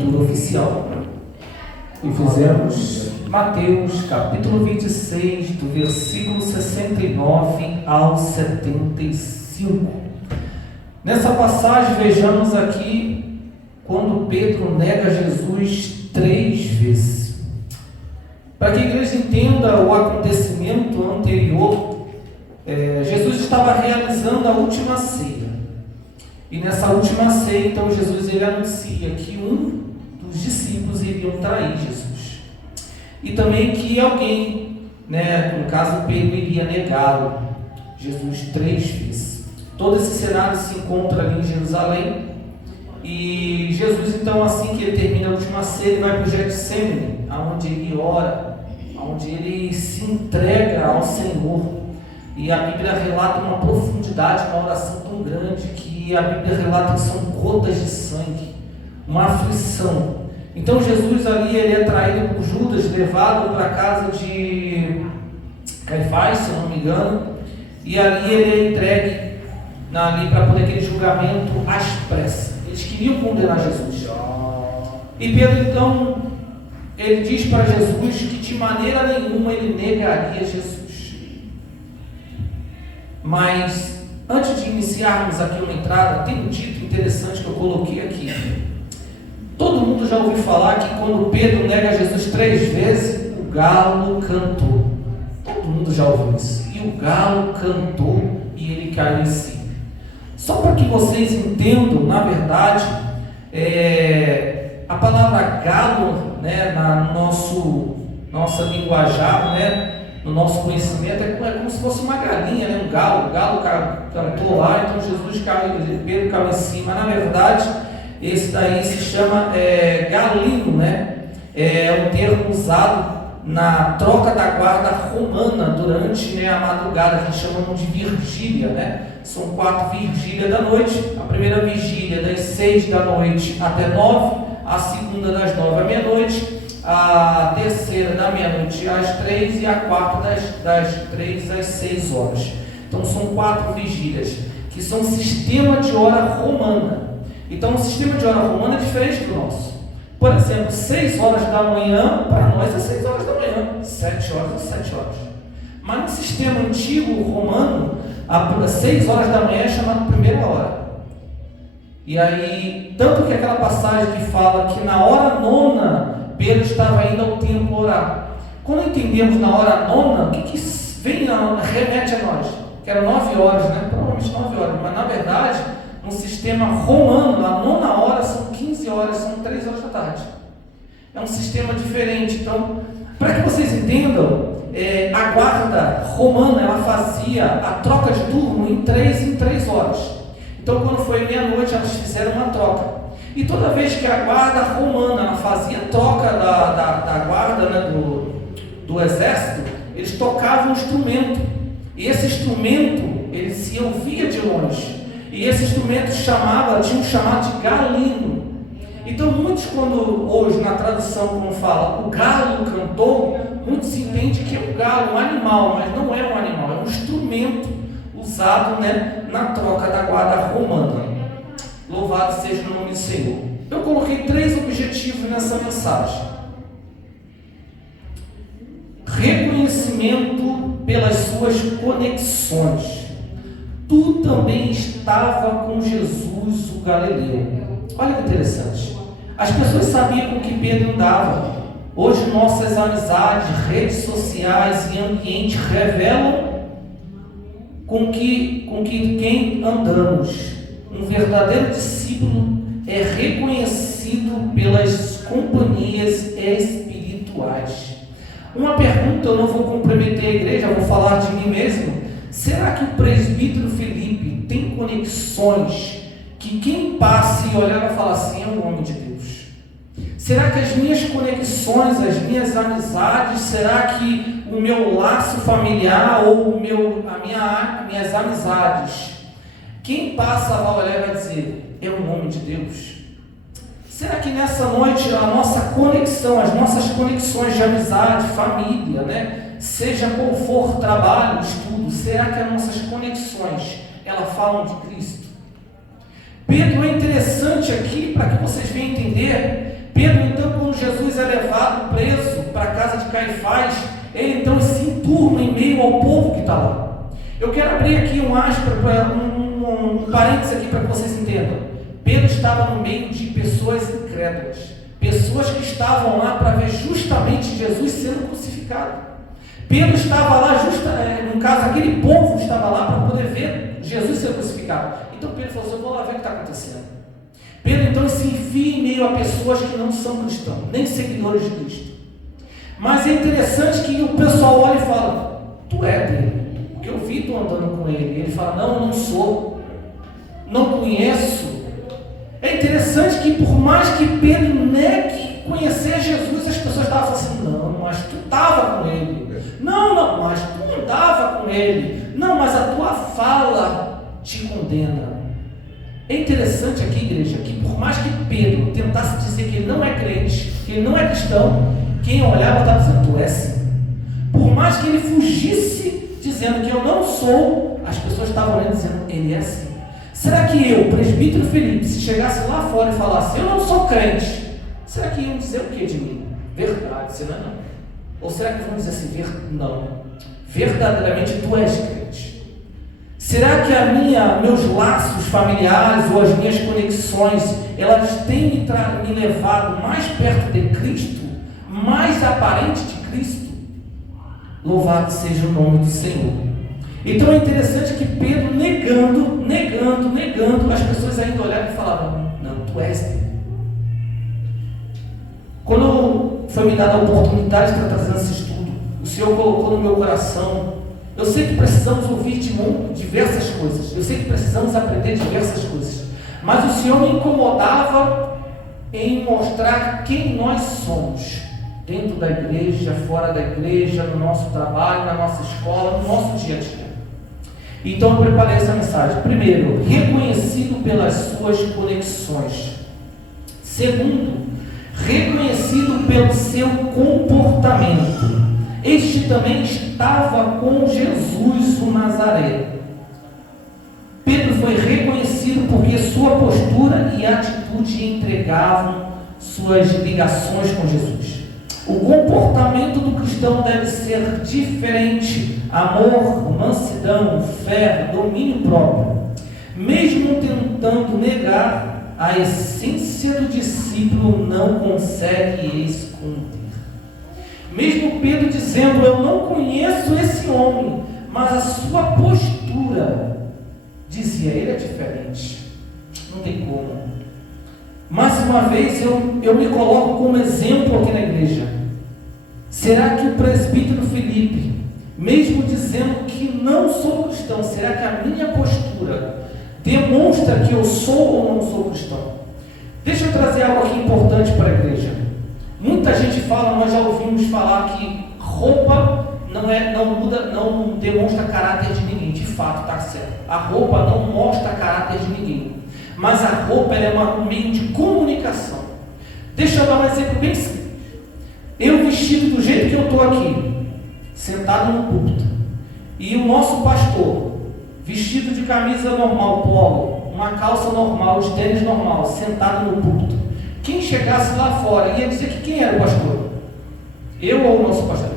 leitura oficial e fizemos Mateus capítulo 26, do versículo 69 ao 75. Nessa passagem, vejamos aqui quando Pedro nega Jesus 3 vezes. Para que a igreja entenda o acontecimento anterior, Jesus estava realizando a última ceia. E nessa última ceia, então, Jesus ele anuncia que um dos discípulos iriam trair Jesus. E também que alguém, no caso Pedro, iria negá-lo. Jesus 3 vezes. Todo esse cenário se encontra ali em Jerusalém. E Jesus, então, assim que ele termina a última ceia, ele vai para o Getsemane, onde ele ora, onde ele se entrega ao Senhor. E a Bíblia relata uma profundidade, uma oração tão grande, que a Bíblia relata que são gotas de sangue, uma aflição. Então Jesus ali, ele é traído por Judas, levado para a casa de Caifás, se eu não me engano, e ali ele é entregue para poder aquele julgamento às pressas. Eles queriam condenar Jesus. E Pedro, então, ele diz para Jesus que de maneira nenhuma ele negaria Jesus. Mas, antes de iniciarmos aqui uma entrada, tem um título interessante que eu coloquei aqui. Todo mundo já ouviu falar que quando Pedro nega Jesus 3 vezes, o galo cantou. Todo mundo já ouviu isso. E o galo cantou e ele caiu em si. Só para que vocês entendam, na verdade, a palavra galo, na nossa linguajar, no nosso conhecimento, é como se fosse uma galinha, um galo. O galo cantou lá, então Pedro caiu em cima. Na verdade, esse daí se chama galino, é um termo usado na troca da guarda romana durante a madrugada, que chamam de vigília, São 4 vigílias da noite. A primeira vigília das 6 da noite até 9, a segunda das 9 à meia-noite, a terceira da meia-noite às 3 e a quarta das 3 às 6 horas. Então são 4 vigílias, que são um sistema de hora romana. Então o sistema de hora romana é diferente do nosso. Por exemplo, 6 horas da manhã, para nós é 6 horas da manhã, 7 horas é 7 horas. Mas no sistema antigo romano, às 6 horas da manhã é chamado primeira hora. E aí, tanto que aquela passagem que fala que na hora nona, Pedro estava indo ao templo orar. Quando entendemos na hora nona, o que vem remete a nós? Que eram 9 horas, provavelmente 9 horas, mas na verdade, no sistema romano, a nona hora são 15 horas, são 3 horas da tarde. É um sistema diferente. Então, para que vocês entendam, a guarda romana, ela fazia a troca de turno em 3 horas. Então, quando foi meia-noite, elas fizeram uma troca. E toda vez que a guarda romana ela fazia troca da guarda, do exército, eles tocavam um instrumento. E esse instrumento, ele se ouvia de longe. E esse instrumento tinha um chamado de galino. Então, muitos, quando hoje na tradução, como fala, o galo cantou, muitos entendem que é um galo, um animal, mas não é um animal, é um instrumento usado na troca da guarda romana. Louvado seja o nome do Senhor. Eu coloquei 3 objetivos nessa mensagem. Reconhecimento pelas suas conexões. Tu também estava com Jesus o Galileu. Olha que interessante. As pessoas sabiam com que Pedro andava. Hoje nossas amizades, redes sociais e ambiente revelam com que quem andamos. Um verdadeiro discípulo é reconhecido pelas companhias espirituais. Uma pergunta, eu não vou comprometer a igreja, vou falar de mim mesmo. Será que o presbítero Felipe tem conexões que quem passa e olhar vai falar assim, é um homem de Deus? Será que as minhas conexões, as minhas amizades, será que o meu laço familiar ou minhas amizades, quem passa vai olhar e vai dizer, é um homem de Deus? Será que nessa noite a nossa conexão, as nossas conexões de amizade, família, seja qual for trabalho, estudo, será que as nossas conexões, elas falam de Cristo? Pedro é interessante aqui, para que vocês venham entender, Caifás, ele então se enturma em meio ao povo que está lá. Eu quero abrir aqui um parênteses aqui para que vocês entendam. Pedro estava no meio de pessoas incrédulas, pessoas que estavam lá para ver justamente Jesus sendo crucificado. Pedro estava lá, no caso, aquele povo estava lá para poder ver Jesus ser crucificado. Então Pedro falou assim: eu vou lá ver o que está acontecendo. Pedro então se enfia em meio a pessoas que não são cristãos, nem seguidores de Cristo. Mas é interessante que o pessoal olha e fala: tu é dele, porque eu vi tu andando com ele. Ele fala: não, não sou, não conheço. É interessante que por mais que Pedro negue conhecer Jesus, as pessoas estavam falando assim: não, mas tu estava com ele. Não, mas tu andava com ele. Não, mas a tua fala te condena. É interessante aqui, igreja, que por mais que Pedro tentasse dizer que ele não é crente, que ele não é cristão, quem olhava estava dizendo: tu é sim. Por mais que ele fugisse dizendo que eu não sou, as pessoas estavam olhando dizendo: ele é sim. Será que eu, presbítero Felipe, se chegasse lá fora e falasse: eu não sou crente, será que iam dizer o que de mim? Verdade, será não? Ou será que vão dizer assim: não, verdadeiramente tu és crente? Será que meus laços familiares ou as minhas conexões, elas têm me levado mais perto de Cristo, mais aparente de Cristo? Louvado seja o nome do Senhor. Então é interessante que Pedro negando, as pessoas ainda olhavam e falavam: não, tu és dele. Quando foi me dada a oportunidade de estar trazendo esse estudo, o Senhor colocou no meu coração: eu sei que precisamos ouvir diversas coisas, eu sei que precisamos aprender diversas coisas, mas o Senhor me incomodava em mostrar quem nós somos, dentro da igreja, fora da igreja, no nosso trabalho, na nossa escola, no nosso dia a dia. Então eu preparei essa mensagem. Primeiro, reconhecido pelas suas conexões. Segundo, reconhecido pelo seu comportamento. Este também estava com Jesus o Nazareno. Pedro foi reconhecido porque sua postura e atitude entregavam suas ligações com Jesus. O comportamento do cristão deve ser diferente: amor, mansidão, fé, domínio próprio. Mesmo tentando negar, a essência do discípulo não consegue esconder. Mesmo Pedro dizendo: eu não conheço esse homem, mas a sua postura dizia: ele é diferente, não tem como. Mais uma vez eu me coloco como exemplo aqui na igreja. Será que o presbítero Felipe, mesmo dizendo que não sou cristão, será que a minha postura demonstra que eu sou ou não sou cristão? Deixa eu trazer algo aqui importante para a igreja. Muita gente fala, nós já ouvimos falar que roupa não demonstra caráter de ninguém. De fato, está certo. A roupa não mostra caráter de ninguém. Mas a roupa é um meio de comunicação. Deixa eu dar um exemplo bem simples. Eu vestido do jeito que eu estou aqui, sentado no púlpito, e o nosso pastor, vestido de camisa normal, polo, uma calça normal, de tênis normal, sentado no púlpito. Quem chegasse lá fora ia dizer que quem era o pastor? Eu ou o nosso pastor?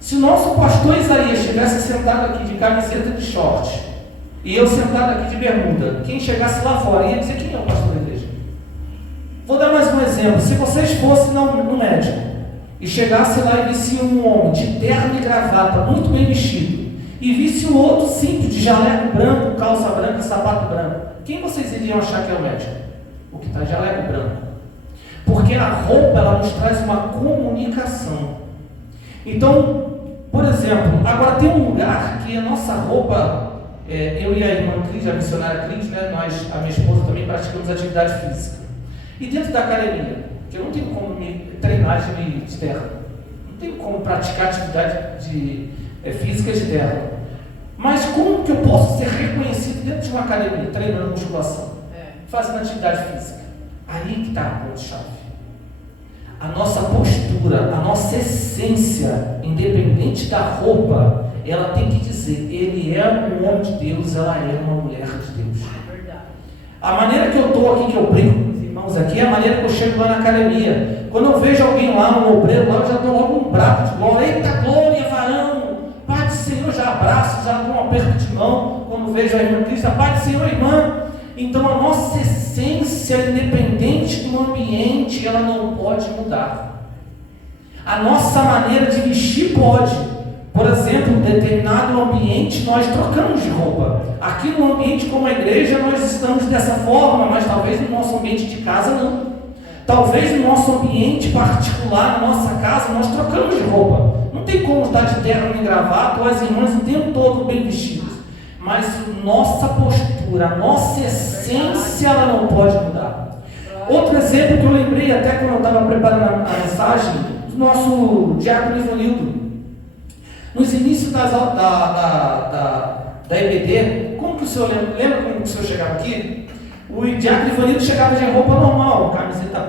Se o nosso pastor Isaías estivesse sentado aqui de camiseta de short, e eu sentado aqui de bermuda, quem chegasse lá fora ia dizer quem é o pastor da igreja? Vou dar mais um exemplo. Se vocês fossem no médico e chegasse lá e visse um homem de terno e gravata, muito bem vestido, e visse um outro simples, de jaleco branco, calça branca, sapato branco, quem vocês iriam achar que é o médico? O que está de jaleco branco. Porque a roupa, ela nos traz uma comunicação. Então, por exemplo, agora tem um lugar que a nossa roupa, eu e a irmã Cris, a missionária Cris, né, a minha esposa também praticamos atividade física. E dentro da academia, que eu não tenho como me treinar de terra, não tenho como praticar atividade física de terra. Mas como que eu posso ser reconhecido dentro de uma academia, treinando musculação, fazendo atividade física? Aí que está a ponto-chave. A nossa postura, a nossa essência, independente da roupa, ela tem que dizer: ele é um homem de Deus, ela é uma mulher de Deus. A maneira que eu estou aqui, que eu brinco com os irmãos, irmãos, aqui é a maneira que eu chego lá na academia. Quando eu vejo alguém lá, um obreiro lá, eu já dou logo um brado de glória. Eita glória, varão! Pai do Senhor, já abraço, já dou um aperto de mão. Quando vejo a irmã Cristo, Pai do Senhor, irmã. Então a nossa essência, independente do ambiente, ela não pode mudar. A nossa maneira de vestir pode. Por exemplo, em determinado ambiente nós trocamos de roupa. Aqui no ambiente como a igreja nós estamos dessa forma, mas talvez no nosso ambiente de casa não. Talvez no nosso ambiente particular, na nossa casa, nós trocamos de roupa. Não tem como estar de terno e gravata ou as irmãs o tempo todo bem vestidas. Mas nossa postura, a nossa essência, ela não pode mudar. Outro exemplo que eu lembrei até quando eu estava preparando a mensagem, do nosso diácono Ivanildo. Nos inícios da EBD, como que o senhor lembra como que o senhor chegava aqui? O diácono Ivanildo chegava de roupa normal, camiseta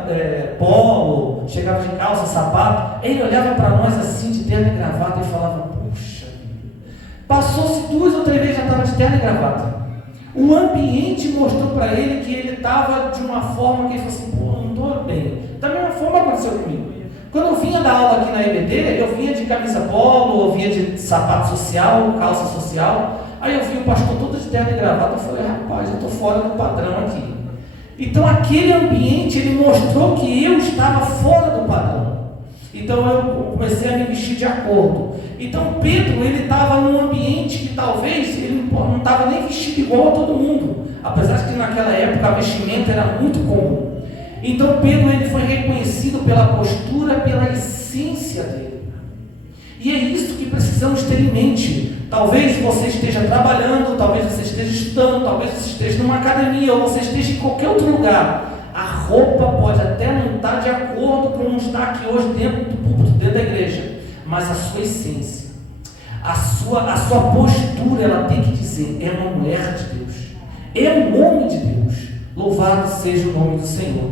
polo, chegava de calça, sapato. Ele olhava para nós assim, de terno e gravata, e falava: puxa, passou-se 2 ou 3 vezes, já estava de terno e gravata. O ambiente mostrou para ele que ele estava de uma forma que ele falou assim: pô, não estou bem. Da mesma forma aconteceu comigo. Quando eu vinha dar aula aqui na EBD, eu vinha de camisa polo, eu vinha de sapato social, calça social. Aí eu vi o pastor todo de terno e gravata, eu falei: rapaz, eu estou fora do padrão aqui. Então aquele ambiente, ele mostrou que eu estava fora do padrão. Então eu comecei a me vestir de acordo. Então Pedro, ele estava num ambiente que talvez ele não estava nem vestido igual a todo mundo. Apesar de que naquela época a vestimenta era muito comum. Então Pedro, ele foi reconhecido pela postura, pela essência dele. E é isso que precisamos ter em mente. Talvez você esteja trabalhando, talvez você esteja estudando, talvez você esteja numa academia, ou você esteja em qualquer outro lugar. A roupa pode até não estar de acordo com não estar aqui hoje dentro do púlpito, dentro da igreja, mas a sua essência, a sua postura, ela tem que dizer: é uma mulher de Deus, é um homem de Deus. Louvado seja o nome do Senhor.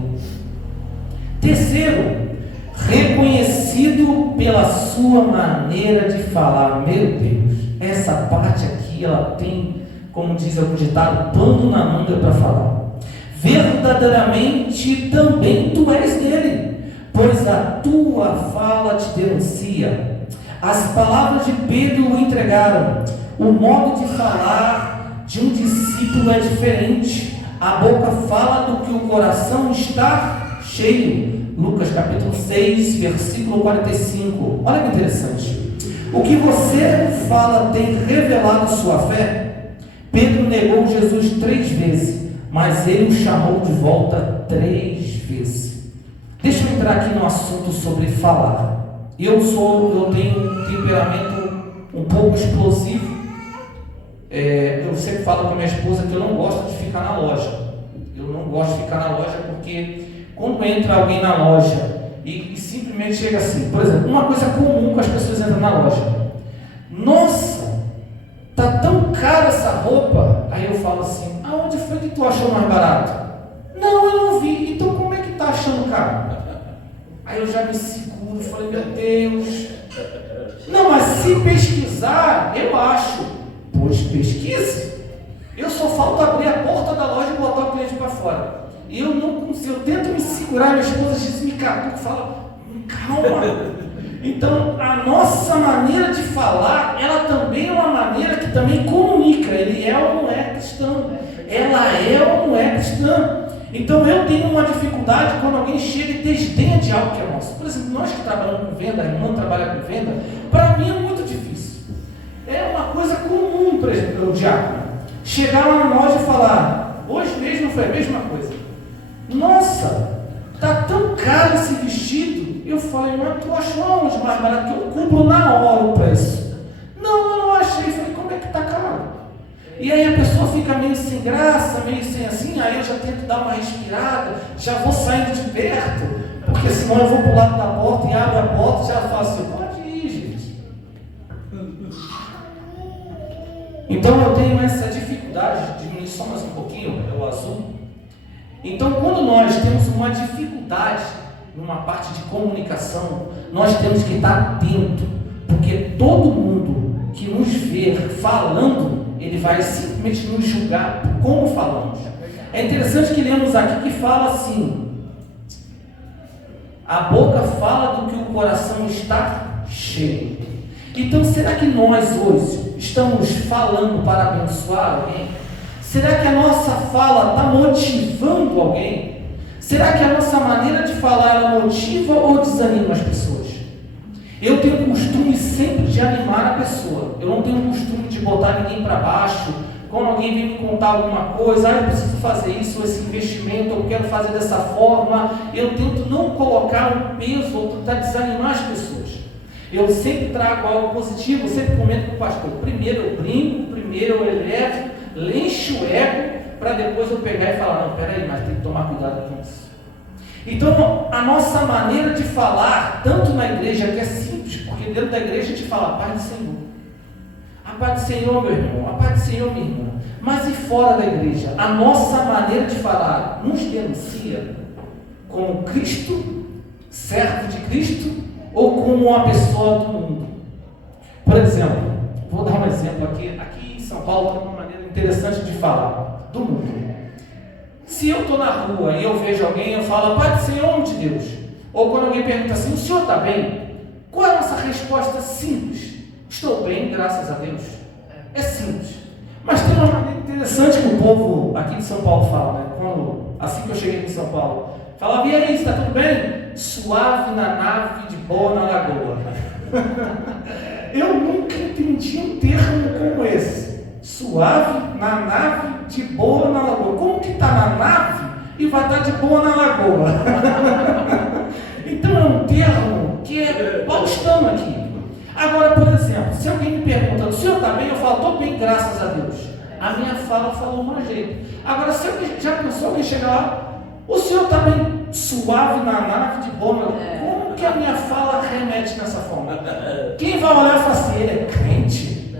Terceiro, reconhecido pela sua maneira de falar. Meu Deus, essa parte aqui, ela tem, como diz algum ditado, pano na manga para falar. Verdadeiramente também tu és dele, pois a tua fala te denuncia. As palavras de Pedro o entregaram. O modo de falar de um discípulo é diferente. A boca fala do que o coração está cheio. Lucas capítulo 6, versículo 45. Olha que interessante. O que você fala tem revelado sua fé? Pedro negou Jesus 3 vezes, mas ele o chamou de volta 3 vezes. Deixa eu entrar aqui no assunto sobre falar. Eu tenho um temperamento um pouco explosivo. Eu sempre falo com a minha esposa que eu não gosto de ficar na loja. Eu não gosto de ficar na loja porque quando entra alguém na loja e simplesmente chega assim, por exemplo, uma coisa comum que as pessoas entram na loja: nossa, tá tão cara essa roupa. Aí eu falo assim: aonde foi que tu achou mais barato? Não, eu não vi. Então como é que tá achando caro? Aí eu já me seguro e falei: meu Deus. Não, mas se pesquisar, eu acho. Pois pesquise. Eu só falta abrir a porta da loja e botar o cliente para fora. E eu não consigo, eu tento me segurar, minha esposa diz, me catuca, fala: calma. Então, a nossa maneira de falar, ela também é uma maneira que também comunica. Ele é ou não é cristão. Ela é ou não é cristã. Então, eu tenho uma dificuldade quando alguém chega e desdenha de algo que é nosso. Por exemplo, nós que trabalhamos com venda, a irmã trabalha com venda, para mim é muito difícil. É uma coisa comum, por exemplo, o diácono chegar lá na loja e falar: hoje mesmo foi a mesma coisa. Nossa, tá tão caro esse vestido. Eu falei: mas tu achou onde mais barato? Que eu cubro na hora o preço. Não, eu não achei. Eu falei: como é que tá caro? E aí a pessoa fica meio sem graça, meio sem assim. Aí eu já tento dar uma respirada, já vou saindo de perto, porque senão eu vou pro lado da porta e abro a porta e já falo assim: pode ir, gente. Então eu tenho essa dificuldade de diminuir só mais um pouquinho, é o azul. Então, quando nós temos uma dificuldade numa parte de comunicação, nós temos que estar atento, porque todo mundo que nos vê falando, ele vai simplesmente nos julgar por como falamos. É interessante que lemos aqui que fala assim: A boca fala do que o coração está cheio. Então, será que nós hoje estamos falando para abençoar alguém? Será que a nossa fala está motivando alguém? Será que a nossa maneira de falar ela motiva ou desanima as pessoas? Eu tenho o costume sempre de animar a pessoa. Eu não tenho o costume de botar ninguém para baixo. Quando alguém vem me contar alguma coisa, eu preciso fazer isso, esse investimento, eu quero fazer dessa forma. Eu tento não colocar um peso ou tentar desanimar as pessoas. Eu sempre trago algo positivo, eu sempre comento com o pastor. Primeiro eu brinco, primeiro eu elevo, encho o ego, para depois eu pegar e falar, não, peraí, mas tem que tomar cuidado com isso. Então, a nossa maneira de falar, tanto na igreja, que é simples, porque dentro da igreja a gente fala, a paz do Senhor. A paz do Senhor, meu irmão, a paz do Senhor, minha irmã. Mas e fora da igreja? A nossa maneira de falar nos denuncia como Cristo, servo de Cristo, ou como uma pessoa do mundo? Por exemplo, vou dar um exemplo aqui. Aqui em São Paulo tem uma maneira interessante de falar do mundo. Se eu estou na rua e eu vejo alguém, eu falo, Pai do Senhor, homem de Deus. Ou quando alguém pergunta assim, o senhor está bem? Qual é a nossa resposta simples? Estou bem, graças a Deus. É simples. Mas tem uma maneira interessante que o povo aqui de São Paulo fala, né? Assim que eu cheguei em São Paulo, falava, e aí, está tudo bem? Suave na nave, de boa na lagoa. Eu nunca entendi um termo como esse. Suave na nave, de boa na lagoa. Como que está na nave e vai estar de boa na lagoa? Então é um termo que é paulistano aqui. Agora, por exemplo, se alguém me pergunta, o senhor está bem? Eu falo, estou bem, graças a Deus. A minha fala falou um jeito. Agora, se alguém já pensou alguém chegar lá, o senhor está bem suave na nave, de boa na lagoa? Como que a minha fala remete nessa forma? Quem vai olhar e falar assim, ele é crente?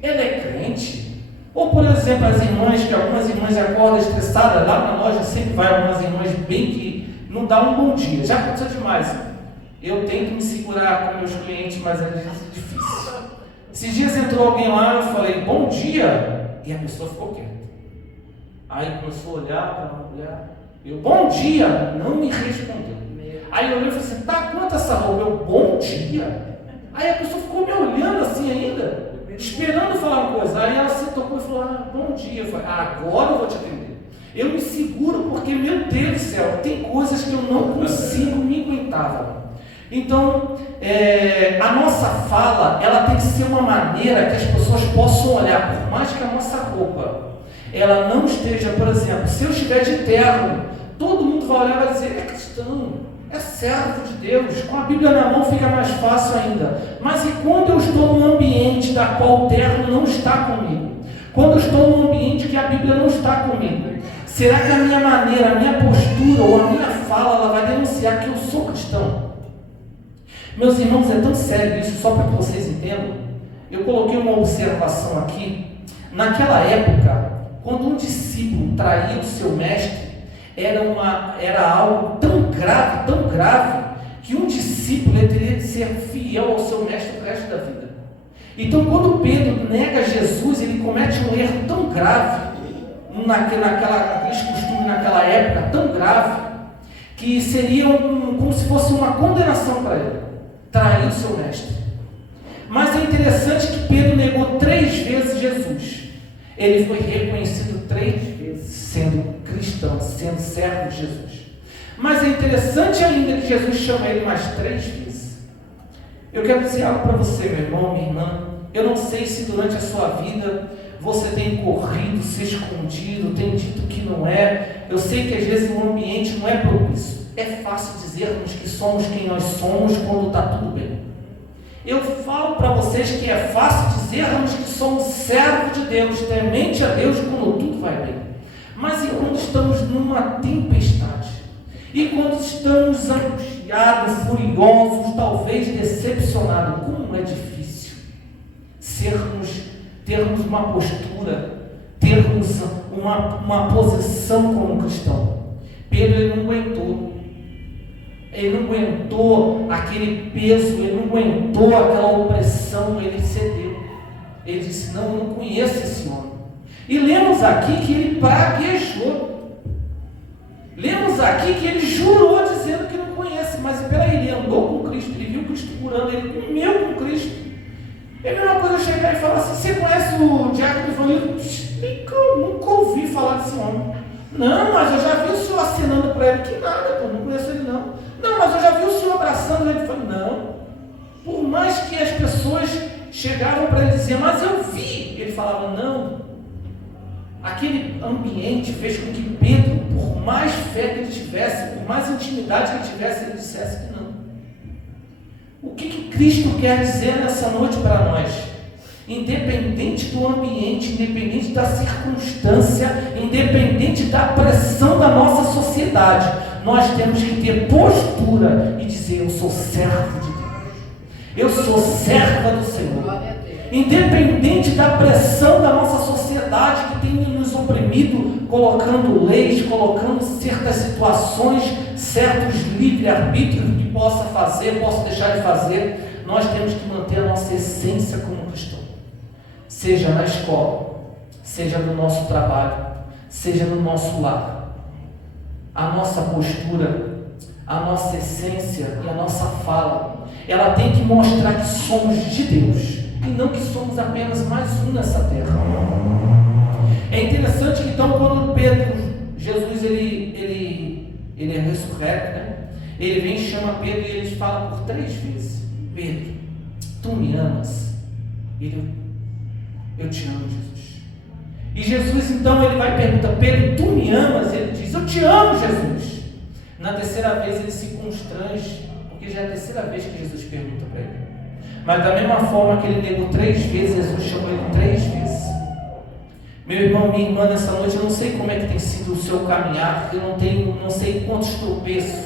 Ele é crente? Ou, por exemplo, as irmãs, que algumas irmãs acordam estressadas, lá na loja sempre vai algumas irmãs bem que não dá um bom dia. Já aconteceu demais. Eu tento me segurar com meus clientes, mas é difícil. Esses dias entrou alguém lá, eu falei, bom dia, e a pessoa ficou quieta. Aí começou a olhar para a mulher, eu, bom dia, não me respondeu. Aí eu olhei e falei assim, tá, quanto essa roupa? Eu, bom dia. Aí a pessoa ficou me olhando assim ainda, esperando falar uma coisa. Aí ela se tocou e falou, bom dia. Eu falei, agora eu vou te atender. Eu me seguro porque, meu Deus do céu, tem coisas que eu não consigo me aguentar. Então, a nossa fala, ela tem que ser uma maneira que as pessoas possam olhar, por mais que a nossa roupa, ela não esteja, por exemplo, se eu estiver de terno, todo mundo vai olhar e vai dizer, é cristão, é servo de Deus, com a Bíblia na mão fica mais fácil ainda. Mas e quando eu estou num ambiente da qual o terno não está comigo? Quando eu estou num ambiente que a Bíblia não está comigo? Será que a minha maneira, a minha postura ou a minha fala, ela vai denunciar que eu sou cristão? Meus irmãos, é tão sério isso, só para que vocês entendam. Eu coloquei uma observação aqui. Naquela época, quando um discípulo traía o seu mestre, era algo tão grave, que um discípulo teria de ser fiel ao seu mestre o resto da vida. Então, quando Pedro nega Jesus, ele comete um erro tão grave, naqueles costumes naquela época, tão grave, que seria como se fosse uma condenação para ele, trair o seu mestre. Mas é interessante que Pedro negou 3 vezes Jesus. Ele foi reconhecido 3 vezes, sendo cristão, sendo servo de Jesus. Mas é interessante ainda que Jesus chama ele mais 3 vezes. Eu quero dizer algo para você, meu irmão, minha irmã. Eu não sei se durante a sua vida você tem corrido, se escondido, tem dito que não é. Eu sei que às vezes o ambiente não é propício. É fácil dizermos que somos quem nós somos quando está tudo bem. Eu falo para vocês que é fácil dizermos que somos servos de Deus, temente a Deus quando tudo vai bem. Mas e quando estamos numa tempestade? E quando estamos angustiados, furiosos, talvez decepcionados? Como é difícil termos uma postura, termos uma posição como cristão. Pedro ele não aguentou. Ele não aguentou aquele peso, ele não aguentou aquela opressão, ele cedeu. Ele disse, não, eu não conheço esse homem. E lemos aqui que ele praguejou. Lemos aqui que ele jurou dizendo que não conhece, mas pela chegar e falar assim, você conhece o Diácono Ivanildo? Nunca ouvi falar desse homem. Não, mas eu já vi o senhor acenando para ele. Que nada, pô, não conheço ele não. Não, mas eu já vi o senhor abraçando ele. Eu falei, não. Por mais que as pessoas chegavam para ele e diziam, mas eu vi. Ele falava, não. Aquele ambiente fez com que Pedro, por mais fé que ele tivesse, por mais intimidade que ele tivesse, ele dissesse que não. O que Cristo quer dizer nessa noite para nós? Independente do ambiente, independente da circunstância, independente da pressão da nossa sociedade, nós temos que ter postura e dizer, eu sou servo de Deus, eu sou serva do Senhor. Independente da pressão da nossa sociedade que tem nos oprimido, colocando leis, colocando certas situações, certos livre-arbítrios que possa fazer, possa deixar de fazer, nós temos que manter a nossa essência como cristão. Seja na escola, seja no nosso trabalho, seja no nosso lar. A nossa postura, a nossa essência e a nossa fala, ela tem que mostrar que somos de Deus e não que somos apenas mais um nessa terra. É interessante que então quando Jesus ele é ressurreto, né? Ele vem e chama Pedro e ele fala por 3 vezes, Pedro, tu me amas? Eu te amo, Jesus. E Jesus então ele vai e pergunta, Pedro, tu me amas? Ele diz, eu te amo, Jesus. Na terceira vez ele se constrange, porque já é a terceira vez que Jesus pergunta para ele. Mas da mesma forma que ele negou 3 vezes, Jesus chamou ele 3 vezes. Meu irmão, minha irmã, nessa noite eu não sei como é que tem sido o seu caminhar, eu não sei quantos tropeços,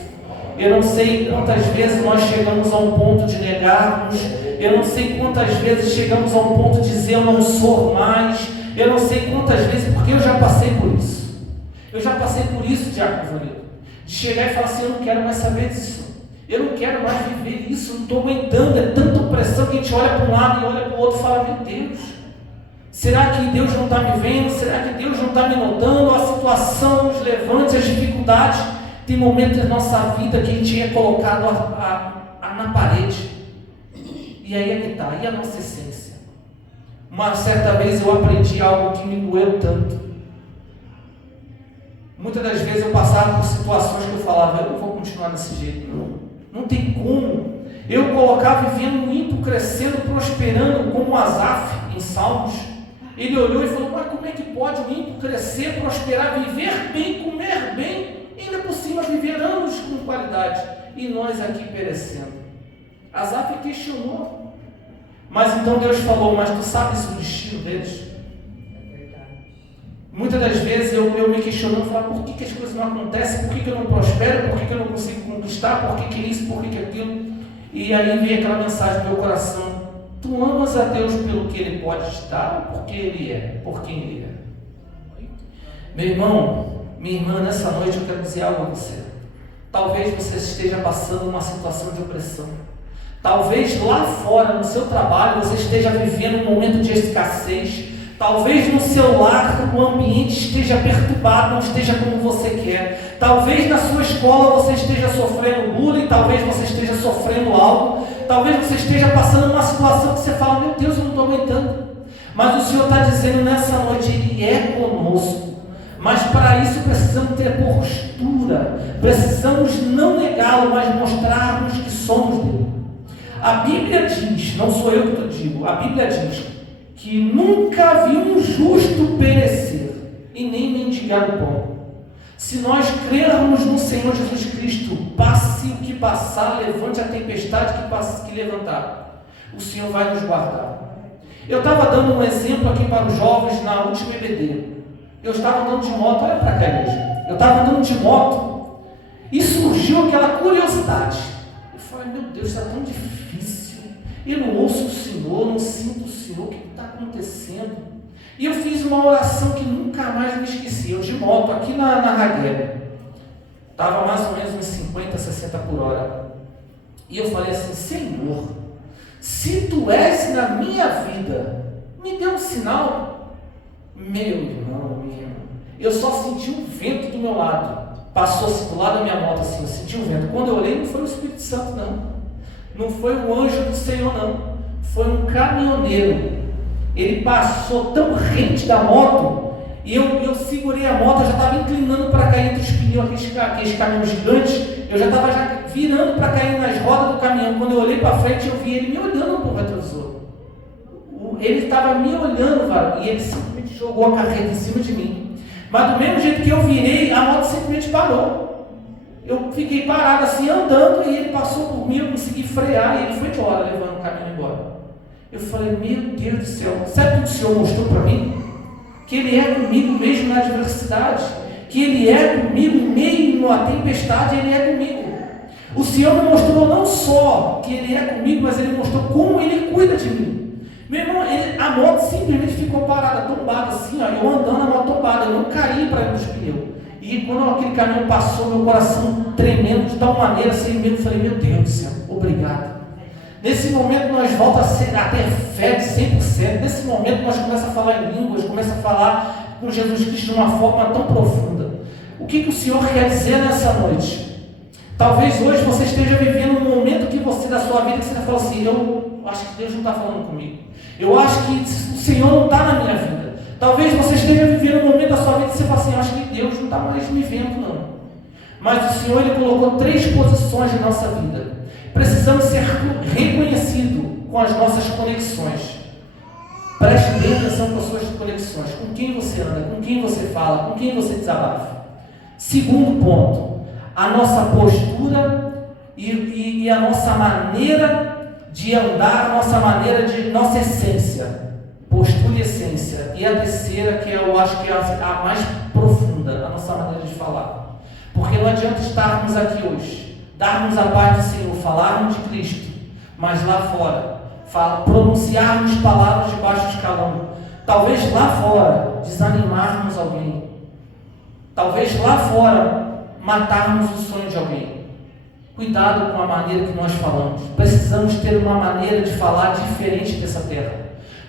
eu não sei quantas vezes nós chegamos a um ponto de negarmos, eu não sei quantas vezes chegamos a um ponto de dizer eu não sou mais, eu não sei quantas vezes, porque eu já passei por isso. Eu já passei por isso, Diácono Ivanildo, de chegar e falar assim, eu não quero mais saber disso. Eu não quero mais viver isso, não estou aguentando, é tanta pressão que a gente olha para um lado e olha para o outro e fala, meu Deus, será que Deus não está me vendo? Será que Deus não está me notando? A situação, os levantes, as dificuldades, tem momentos da nossa vida que a gente é colocado na parede, e aí é que está, e a nossa essência? Uma certa vez eu aprendi algo que me doeu tanto. Muitas das vezes eu passava por situações que eu falava, eu não vou continuar desse jeito, não tem como. Eu colocava vivendo um ímpio crescendo, prosperando, como Asaf em Salmos. Ele olhou e falou, mas como é que pode o ímpio crescer, prosperar, viver bem, comer bem, e ainda por cima viver anos com qualidade, e nós aqui perecendo? Asaf questionou, mas então Deus falou, mas tu sabes o destino deles? Muitas das vezes eu me questionando, falando, por que as coisas não acontecem, por que eu não prospero, por que eu não consigo conquistar, por que isso, por que aquilo, e aí vem aquela mensagem no meu coração, tu amas a Deus pelo que Ele pode te dar, ou porque Ele é, por quem Ele é? Meu irmão, minha irmã, nessa noite eu quero dizer algo a você. Talvez você esteja passando uma situação de opressão, talvez lá fora, no seu trabalho, você esteja vivendo um momento de escassez. Talvez no seu lar o ambiente esteja perturbado, não esteja como você quer. Talvez na sua escola você esteja sofrendo bullying, talvez você esteja sofrendo algo, talvez você esteja passando uma situação que você fala, meu Deus, eu não estou aguentando. Mas o Senhor está dizendo nessa noite, Ele é conosco. Mas para isso precisamos ter postura, precisamos não negá-lo, mas mostrarmos que somos dele. A Bíblia diz, não sou eu que digo, a Bíblia diz que nunca vi um justo perecer e nem mendigar o pão. Se nós crermos no Senhor Jesus Cristo, passe o que passar, levante a tempestade que levantar, o Senhor vai nos guardar. Eu estava dando um exemplo aqui para os jovens na última EBD. Eu estava andando de moto, olha para cá, igreja. Eu estava andando de moto e surgiu aquela curiosidade. Eu falei, meu Deus, está tão difícil. Eu não ouço o Senhor, não sinto o Senhor, o que está acontecendo? E eu fiz uma oração que nunca mais me esqueci. Eu de moto, aqui na Raguera. Estava mais ou menos uns 50, 60 por hora. E eu falei assim, Senhor, se Tu és na minha vida, me dê um sinal. Meu irmão, minha irmã, eu só senti um vento do meu lado. Passou assim do lado da minha moto, assim, eu senti um vento. Quando eu olhei, não foi o Espírito Santo, não. Não foi um anjo do Senhor, não. Foi um caminhoneiro Ele passou tão rente da moto, e eu segurei a moto, eu já estava inclinando para cair entre os pneus, aqueles caminhões gigantes, eu já estava virando para cair nas rodas do caminhão. Quando eu olhei para frente, eu vi ele me olhando por retrovisor. Ele estava me olhando, varão, e ele simplesmente jogou a carreta em cima de mim. Mas do mesmo jeito que eu virei, a moto simplesmente parou. Eu fiquei parado assim, andando, e ele passou por mim, eu consegui frear, e ele foi embora, levando o caminhão embora. Eu falei, meu Deus do céu, sabe o que o Senhor mostrou para mim? Que Ele é comigo mesmo na adversidade, que Ele é comigo mesmo na tempestade, Ele é comigo. O Senhor me mostrou não só que Ele é comigo, mas Ele mostrou como Ele cuida de mim. Meu irmão, a moto simplesmente ficou parada, tombada assim, ó, eu andando, a moto tombada, eu não caí para ir nos pneus. E quando aquele caminhão passou, meu coração tremendo de tal maneira, sem medo, eu falei, meu Deus do céu, obrigado. Nesse momento nós voltamos a ter fé de 100%. Nesse momento nós começamos a falar em línguas, começamos a falar com Jesus Cristo de uma forma tão profunda. O que o Senhor quer dizer nessa noite? Talvez hoje você esteja vivendo um momento que você, da sua vida, que você fala assim, eu acho que Deus não está falando comigo. Eu acho que o Senhor não está na minha vida. Talvez você esteja vivendo um momento da sua vida que você fala assim, eu acho que Deus não está mais me vendo, não. Mas o Senhor, Ele colocou 3 posições na nossa vida. Precisamos ser reconhecidos com as nossas conexões. Preste bem atenção com as suas conexões. Com quem você anda, com quem você fala, com quem você desabafa. Segundo ponto, a nossa postura e a nossa maneira de andar, nossa essência. Postura e essência. E a terceira, que eu acho que é a mais profunda, a nossa maneira de falar. Porque não adianta estarmos aqui hoje, darmos a paz do Senhor, falarmos de Cristo, mas lá fora, pronunciarmos palavras de baixo escalão. Talvez lá fora, desanimarmos alguém. Talvez lá fora, matarmos o sonho de alguém. Cuidado com a maneira que nós falamos. Precisamos ter uma maneira de falar diferente dessa terra.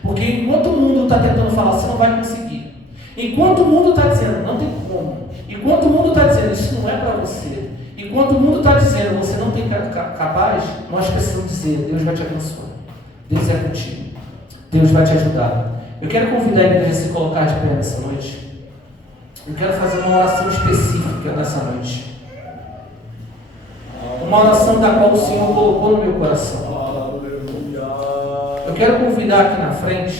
Porque enquanto o mundo está tentando falar, você não vai conseguir. Enquanto o mundo está dizendo, não tem como. Enquanto o mundo está dizendo, isso não é para você. Enquanto o mundo está dizendo, você não tem capaz, nós precisamos dizer, Deus vai te abençoar. Deus é contigo. Deus vai te ajudar. Eu quero convidar a igreja a se colocar de pé nessa noite. Eu quero fazer uma oração específica nessa noite. Uma oração da qual o Senhor colocou no meu coração. Eu quero convidar aqui na frente